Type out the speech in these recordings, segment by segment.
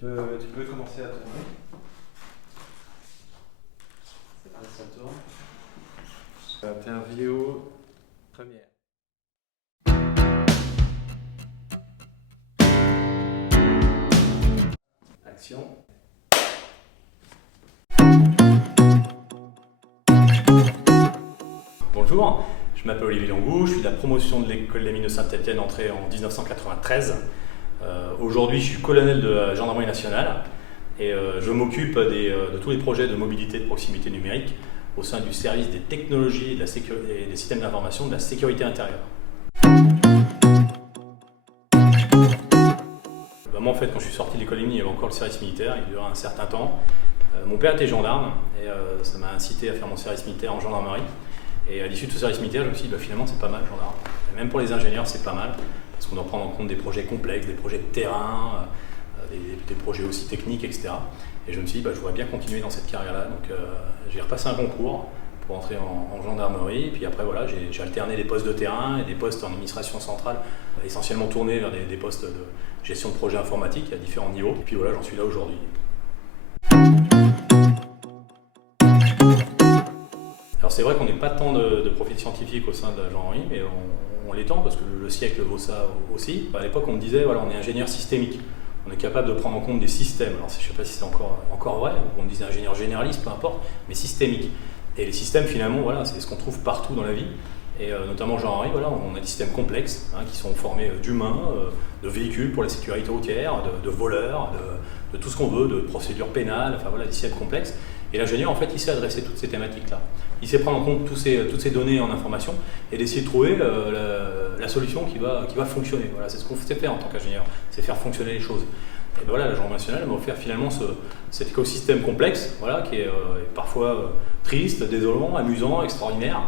Tu peux commencer à tourner. Ça tourne. Interview première. Action. Bonjour, je m'appelle Olivier Longoux, je suis de la promotion de l'école des mines de Saint-Étienne, entrée en 1993. Aujourd'hui, je suis colonel de la gendarmerie nationale et je m'occupe de tous les projets de mobilité de proximité numérique au sein du service des technologies et des systèmes d'information de la sécurité intérieure. Moi, en fait, quand je suis sorti de l'école des mines, il y avait encore le service militaire, il durait un certain temps. Mon père était gendarme et ça m'a incité à faire mon service militaire en gendarmerie. Et à l'issue de ce service militaire, je me suis dit, finalement, c'est pas mal, gendarme. Et même pour les ingénieurs, c'est pas mal, parce qu'on doit prendre en compte des projets complexes, des projets de terrain, des projets aussi techniques, etc. Et je me suis dit, je voudrais bien continuer dans cette carrière-là. Donc j'ai repassé un concours pour entrer en gendarmerie. Et puis après, voilà, j'ai alterné des postes de terrain et des postes en administration centrale, essentiellement tournés vers des postes de gestion de projets informatiques à différents niveaux. Et puis voilà, j'en suis là aujourd'hui. Alors c'est vrai qu'on n'est pas tant de profils scientifiques au sein de la gendarmerie, mais on l'étend parce que le siècle vaut ça aussi. À l'époque, on me disait, voilà, on est ingénieur systémique. On est capable de prendre en compte des systèmes. Alors je ne sais pas si c'est encore vrai, on me disait ingénieur généraliste, peu importe, mais systémique. Et les systèmes, finalement, voilà, c'est ce qu'on trouve partout dans la vie. Et notamment en gendarmerie, voilà, on a des systèmes complexes qui sont formés d'humains, de véhicules pour la sécurité routière, de voleurs, de tout ce qu'on veut, de procédures pénales, enfin voilà, des systèmes complexes. Et l'ingénieur, en fait, il sait adresser toutes ces thématiques-là. Il sait prendre en compte toutes ces données en information et d'essayer de trouver la solution qui va fonctionner. Voilà, c'est ce qu'on sait faire en tant qu'ingénieur, c'est faire fonctionner les choses. Et ben voilà, la gendarmerie nationale m'a offert finalement cet écosystème complexe, voilà, qui est parfois triste, désolant, amusant, extraordinaire,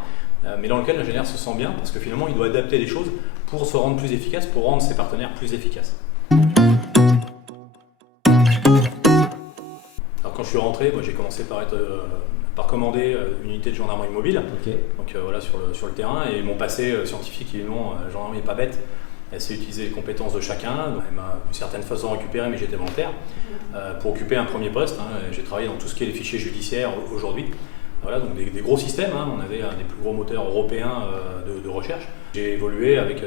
mais dans lequel l'ingénieur se sent bien parce que finalement il doit adapter les choses pour se rendre plus efficace, pour rendre ses partenaires plus efficaces. Alors quand je suis rentré, j'ai commencé par commander une unité de gendarmerie mobile, donc voilà, sur le terrain, et mon passé scientifique, évidemment, la gendarmerie n'est pas bête, elle sait utiliser les compétences de chacun, donc elle m'a d'une certaine façon récupéré, mais j'étais volontaire, pour occuper un premier poste. J'ai travaillé dans tout ce qui est les fichiers judiciaires aujourd'hui, voilà, donc des gros systèmes, on avait un des plus gros moteurs européens de recherche. J'ai évolué avec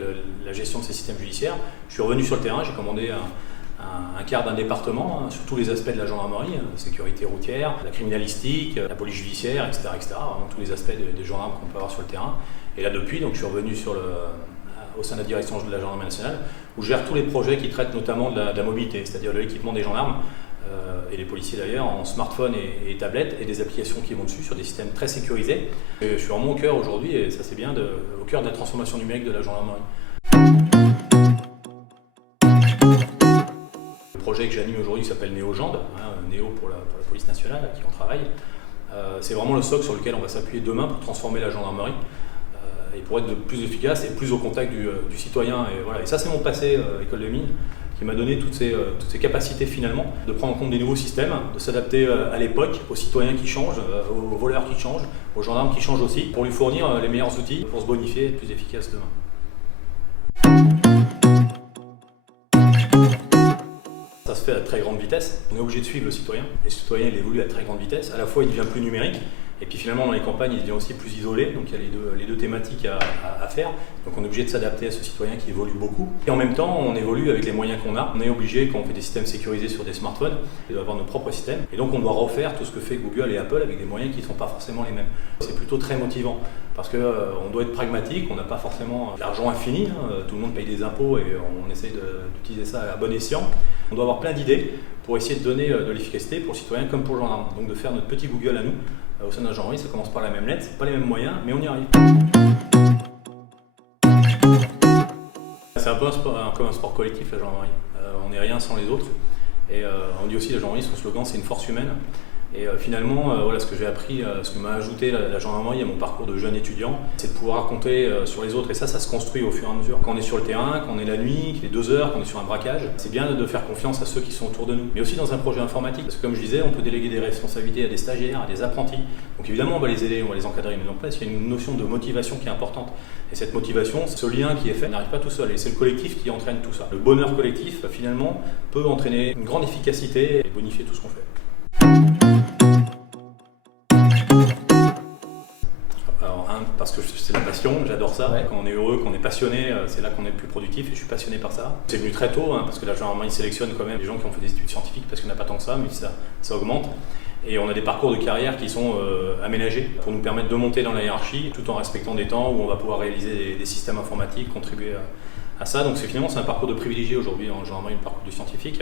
la gestion de ces systèmes judiciaires, je suis revenu sur le terrain, j'ai commandé un quart d'un département sur tous les aspects de la gendarmerie, sécurité routière, la criminalistique, la police judiciaire, etc. Vraiment tous les aspects des gendarmes qu'on peut avoir sur le terrain. Et là depuis, donc, je suis revenu au sein de la direction de la gendarmerie nationale, où je gère tous les projets qui traitent notamment de la mobilité, c'est-à-dire de l'équipement des gendarmes, et les policiers d'ailleurs, en smartphone et tablettes, et des applications qui vont dessus sur des systèmes très sécurisés. Et je suis vraiment au cœur aujourd'hui, et ça c'est bien, au cœur de la transformation numérique de la gendarmerie. Le projet que j'anime aujourd'hui s'appelle NéoGend, Néo pour la police nationale, à qui on travaille. C'est vraiment le socle sur lequel on va s'appuyer demain pour transformer la gendarmerie et pour être plus efficace et plus au contact du citoyen. Et, voilà. Et ça, c'est mon passé école de mines qui m'a donné toutes ces capacités finalement de prendre en compte des nouveaux systèmes, de s'adapter à l'époque, aux citoyens qui changent, aux voleurs qui changent, aux gendarmes qui changent aussi, pour lui fournir les meilleurs outils pour se bonifier et être plus efficace demain. Ça se fait à très grande vitesse, on est obligé de suivre le citoyen. Le citoyen il évolue à très grande vitesse, à la fois il devient plus numérique, et puis finalement dans les campagnes il devient aussi plus isolé, donc il y a les deux thématiques à faire. Donc on est obligé de s'adapter à ce citoyen qui évolue beaucoup. Et en même temps on évolue avec les moyens qu'on a. On est obligé, quand on fait des systèmes sécurisés sur des smartphones, d'avoir nos propres systèmes. Et donc on doit refaire tout ce que fait Google et Apple avec des moyens qui ne sont pas forcément les mêmes. C'est plutôt très motivant. Parce qu'on doit être pragmatique, on n'a pas forcément l'argent infini, tout le monde paye des impôts et on essaie d'utiliser ça à bon escient. On doit avoir plein d'idées pour essayer de donner de l'efficacité pour le citoyen comme pour le gendarme. Donc de faire notre petit Google à nous, au sein de la gendarmerie, ça commence par la même lettre, c'est pas les mêmes moyens, mais on y arrive. C'est un peu comme un sport collectif la gendarmerie, on n'est rien sans les autres. Et on dit aussi la gendarmerie, son slogan c'est une force humaine. Et finalement, voilà, ce que j'ai appris, ce que m'a ajouté la gendarmerie à mon parcours de jeune étudiant, c'est de pouvoir raconter sur les autres. Et ça se construit au fur et à mesure. Quand on est sur le terrain, quand on est la nuit, qu'il est 2 heures, qu'on est sur un braquage, c'est bien de faire confiance à ceux qui sont autour de nous. Mais aussi dans un projet informatique, parce que comme je disais, on peut déléguer des responsabilités à des stagiaires, à des apprentis. Donc évidemment, on va les aider, on va les encadrer, mais en place, il y a une notion de motivation qui est importante. Et cette motivation, ce lien qui est fait, n'arrive pas tout seul. Et c'est le collectif qui entraîne tout ça. Le bonheur collectif, finalement, peut entraîner une grande efficacité et bonifier tout ce qu'on fait. Parce que c'est la passion, j'adore ça. Ouais. Quand on est heureux, quand on est passionné, c'est là qu'on est le plus productif et je suis passionné par ça. C'est venu très tôt, parce que la gendarmerie sélectionne quand même des gens qui ont fait des études scientifiques parce qu'il n'y en a pas tant que ça, mais ça augmente. Et on a des parcours de carrière qui sont aménagés pour nous permettre de monter dans la hiérarchie tout en respectant des temps où on va pouvoir réaliser des systèmes informatiques, contribuer à ça. Donc finalement c'est un parcours de privilégié aujourd'hui en gendarmerie, le parcours du scientifique.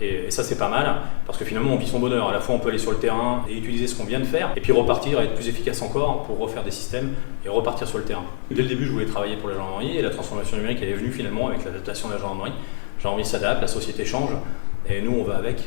Et ça c'est pas mal parce que finalement on vit son bonheur. À la fois on peut aller sur le terrain et utiliser ce qu'on vient de faire et puis repartir et être plus efficace encore pour refaire des systèmes et repartir sur le terrain. Dès le début je voulais travailler pour la gendarmerie et la transformation numérique elle est venue finalement avec l'adaptation de la gendarmerie. La gendarmerie s'adapte, la société change et nous on va avec.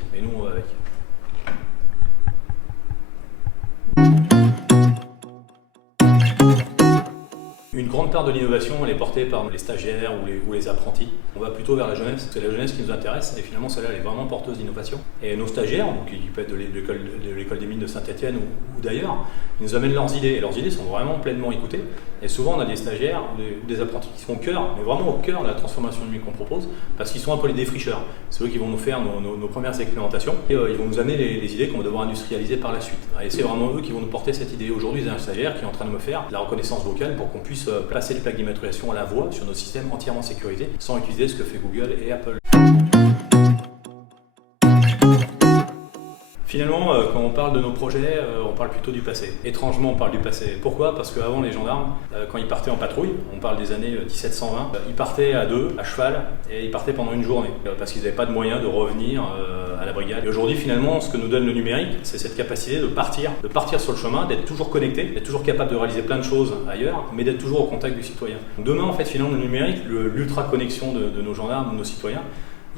Une grande part de l'innovation, elle est portée par les stagiaires ou les apprentis. On va plutôt vers la jeunesse, c'est la jeunesse qui nous intéresse et finalement celle-là elle est vraiment porteuse d'innovation. Et nos stagiaires, donc, qui peuvent être de l'école des mines de Saint-Etienne ou d'ailleurs, ils nous amènent leurs idées et leurs idées sont vraiment pleinement écoutées. Et souvent on a des stagiaires ou des apprentis qui sont au cœur, mais vraiment au cœur de la transformation numérique qu'on propose parce qu'ils sont un peu les défricheurs. C'est eux qui vont nous faire nos premières expérimentations et ils vont nous amener les idées qu'on va devoir industrialiser par la suite. Et c'est vraiment eux qui vont nous porter cette idée. Aujourd'hui, j'ai un stagiaire qui est en train de me faire la reconnaissance vocale pour qu'on puisse placer les plaques d'immatriculation à la voix sur nos systèmes entièrement sécurisés sans utiliser ce que fait Google et Apple. Finalement, quand on parle de nos projets, on parle plutôt du passé. Étrangement, on parle du passé. Pourquoi ? Parce qu'avant, les gendarmes, quand ils partaient en patrouille, on parle des années 1720, ils partaient à 2, à cheval, et ils partaient pendant une journée, parce qu'ils n'avaient pas de moyens de revenir à la brigade. Et aujourd'hui, finalement, ce que nous donne le numérique, c'est cette capacité de partir sur le chemin, d'être toujours connecté, d'être toujours capable de réaliser plein de choses ailleurs, mais d'être toujours au contact du citoyen. Donc demain, en fait, finalement, le numérique, l'ultra-connexion de nos gendarmes, de nos citoyens,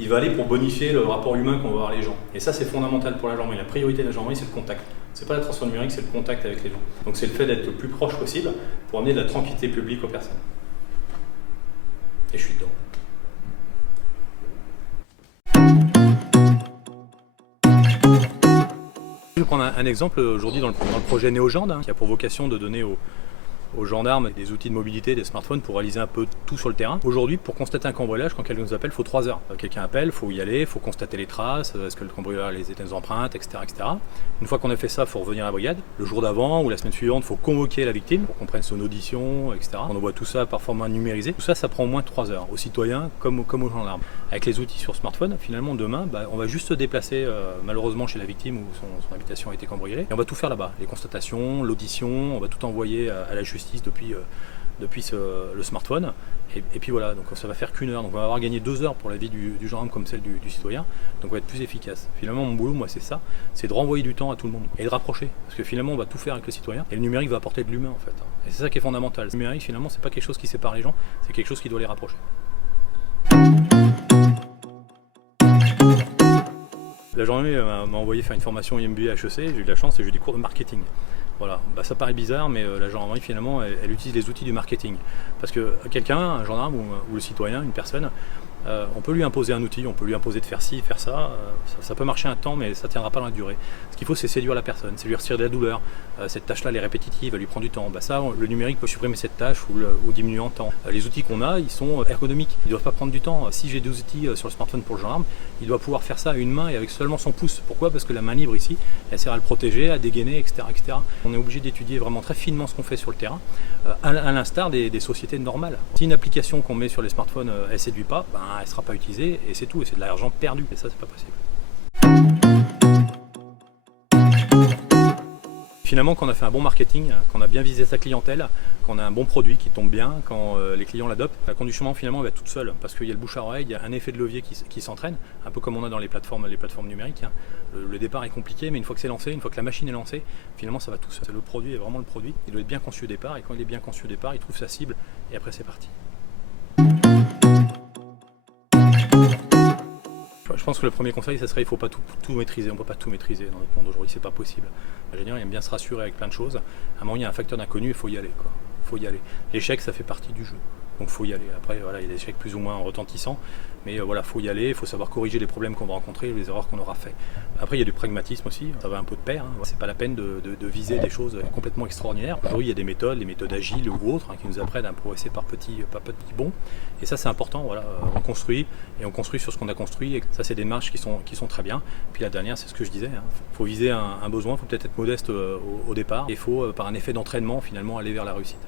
il va aller pour bonifier le rapport humain qu'on va avoir les gens. Et ça, c'est fondamental pour la gendarmerie. La priorité de la gendarmerie, c'est le contact. C'est pas la transformation numérique, c'est le contact avec les gens. Donc c'est le fait d'être le plus proche possible pour amener de la tranquillité publique aux personnes. Et je suis dedans. Je vais prendre un exemple aujourd'hui dans le projet NeoGend, qui a pour vocation de donner aux gendarmes des outils de mobilité, des smartphones pour réaliser un peu tout sur le terrain. Aujourd'hui, pour constater un cambriolage, quand quelqu'un nous appelle, il faut 3 heures. Quelqu'un appelle, il faut y aller, il faut constater les traces, est-ce que le cambrioleur a les empreintes, etc., etc. Une fois qu'on a fait ça, il faut revenir à la brigade. Le jour d'avant ou la semaine suivante, il faut convoquer la victime pour qu'on prenne son audition, etc. On envoie tout ça par format numérisé. Tout ça, ça prend au moins 3 heures, aux citoyens comme aux gendarmes. Avec les outils sur smartphone, finalement, demain, on va juste se déplacer malheureusement chez la victime où son habitation a été cambriolée. Et on va tout faire là-bas. Les constatations, l'audition, on va tout envoyer à la justice depuis le smartphone et puis voilà, donc ça va faire qu'1 heure, donc on va avoir gagné 2 heures pour la vie du gendarme comme celle du citoyen, donc on va être plus efficace. Finalement mon boulot, moi c'est ça, c'est de renvoyer du temps à tout le monde et de rapprocher, parce que finalement on va tout faire avec le citoyen et le numérique va apporter de l'humain en fait, et c'est ça qui est fondamental. Le numérique finalement c'est pas quelque chose qui sépare les gens, c'est quelque chose qui doit les rapprocher. La gendarmerie m'a envoyé faire une formation IMBA HEC, j'ai eu de la chance et j'ai eu des cours de marketing. Voilà, ça paraît bizarre, mais la gendarmerie finalement elle utilise les outils du marketing. Parce que quelqu'un, un gendarme ou le citoyen, une personne, on peut lui imposer un outil, on peut lui imposer de faire ci, faire ça, ça peut marcher un temps, mais ça ne tiendra pas dans la durée. Ce qu'il faut, c'est séduire la personne, c'est lui retirer de la douleur. Cette tâche-là, elle est répétitive, elle lui prend du temps. Ça, le numérique peut supprimer cette tâche ou diminuer en temps. Les outils qu'on a, ils sont ergonomiques, ils ne doivent pas prendre du temps. Si j'ai des outils sur le smartphone pour le gendarme, il doit pouvoir faire ça à une main et avec seulement son pouce. Pourquoi ? Parce que la main libre ici, elle sert à le protéger, à dégainer, etc., etc. On est obligé d'étudier vraiment très finement ce qu'on fait sur le terrain, à l'instar des sociétés normales. Si une application qu'on met sur les smartphones, elle ne séduit pas, elle ne sera pas utilisée et c'est tout, et c'est de l'argent perdu, et ça c'est pas possible. Finalement, quand on a fait un bon marketing, qu'on a bien visé sa clientèle, qu'on a un bon produit qui tombe bien, quand les clients l'adoptent, la conditionnement finalement va toute seule, parce qu'il y a le bouche à oreille, il y a un effet de levier qui s'entraîne, un peu comme on a dans les plateformes numériques. Le départ est compliqué, mais une fois que c'est lancé, une fois que la machine est lancée, finalement ça va tout seul. Le produit est vraiment le produit, il doit être bien conçu au départ, et quand il est bien conçu au départ, il trouve sa cible, et après c'est parti. Je pense que le premier conseil, ça serait il ne faut pas tout maîtriser. On ne peut pas tout maîtriser dans notre monde aujourd'hui, c'est pas possible. L'ingénieur aime bien se rassurer avec plein de choses. À un moment, il y a un facteur d'inconnu, il faut y aller, quoi. Faut y aller. L'échec, ça fait partie du jeu. Donc il faut y aller. Après, voilà, il y a des échecs plus ou moins retentissants, mais voilà, faut y aller, il faut savoir corriger les problèmes qu'on va rencontrer, les erreurs qu'on aura fait. Après, il y a du pragmatisme aussi, ça va un peu de pair. C'est pas la peine de viser des choses complètement extraordinaires. Aujourd'hui, il y a des méthodes, les méthodes agiles ou autres, qui nous apprennent à progresser par petits bons. Et ça, c'est important. Voilà, on construit sur ce qu'on a construit. Et ça, c'est des marches qui sont très bien. Puis la dernière, c'est ce que je disais. Il faut viser un besoin, il faut peut-être être modeste au départ. Il faut, par un effet d'entraînement, finalement, aller vers la réussite.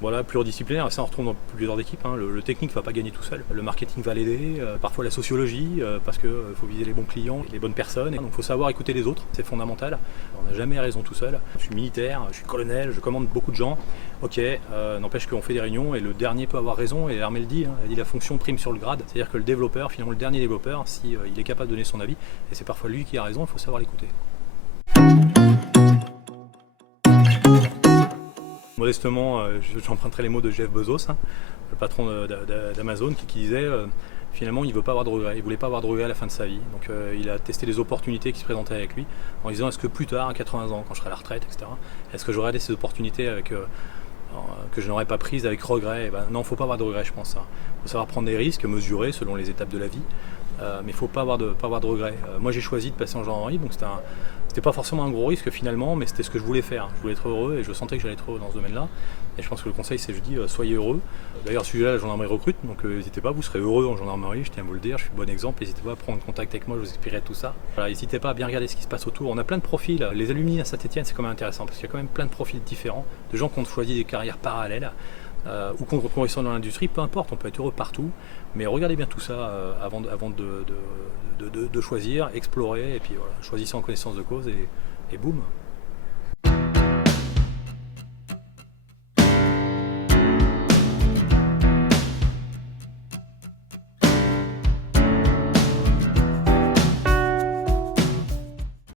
Voilà, pluridisciplinaire, ça on retrouve dans plusieurs équipes. Le technique ne va pas gagner tout seul. Le marketing va l'aider, parfois la sociologie, parce qu'il faut viser les bons clients, les bonnes personnes. Donc il faut savoir écouter les autres, c'est fondamental. On n'a jamais raison tout seul. Je suis militaire, je suis colonel, je commande beaucoup de gens. Ok, n'empêche qu'on fait des réunions et le dernier peut avoir raison, et l'armée le dit, elle dit la fonction prime sur le grade. C'est-à-dire que le développeur, finalement le dernier développeur, s'il est capable de donner son avis, et c'est parfois lui qui a raison, il faut savoir l'écouter. Modestement, j'emprunterai les mots de Jeff Bezos, le patron d'Amazon, qui disait finalement il ne veut pas avoir de regrets, il ne voulait pas avoir de regrets à la fin de sa vie. Donc il a testé les opportunités qui se présentaient avec lui, en disant est-ce que plus tard, à 80 ans, quand je serai à la retraite, etc., est-ce que j'aurai ces opportunités que je n'aurais pas prises avec regret? Non, il ne faut pas avoir de regrets, je pense. Il faut savoir prendre des risques, mesurer selon les étapes de la vie, mais il ne faut pas avoir de regrets. Moi j'ai choisi de passer en gendarmerie, donc c'était pas forcément un gros risque finalement, mais c'était ce que je voulais faire. Je voulais être heureux et je sentais que j'allais être heureux dans ce domaine-là. Et je pense que le conseil, c'est, je dis, soyez heureux. D'ailleurs, celui-là, la gendarmerie recrute, donc n'hésitez pas, vous serez heureux en gendarmerie, je tiens à vous le dire, je suis le bon exemple. N'hésitez pas à prendre contact avec moi, je vous expliquerai tout ça. Voilà, n'hésitez pas à bien regarder ce qui se passe autour. On a plein de profils. Les alumni à Saint-Etienne, c'est quand même intéressant, parce qu'il y a quand même plein de profils différents, de gens qui ont choisi des carrières parallèles. Ou qu'on sont dans l'industrie, peu importe, on peut être heureux partout, mais regardez bien tout ça avant de choisir, explorer, et puis voilà, choisissez en connaissance de cause et boum.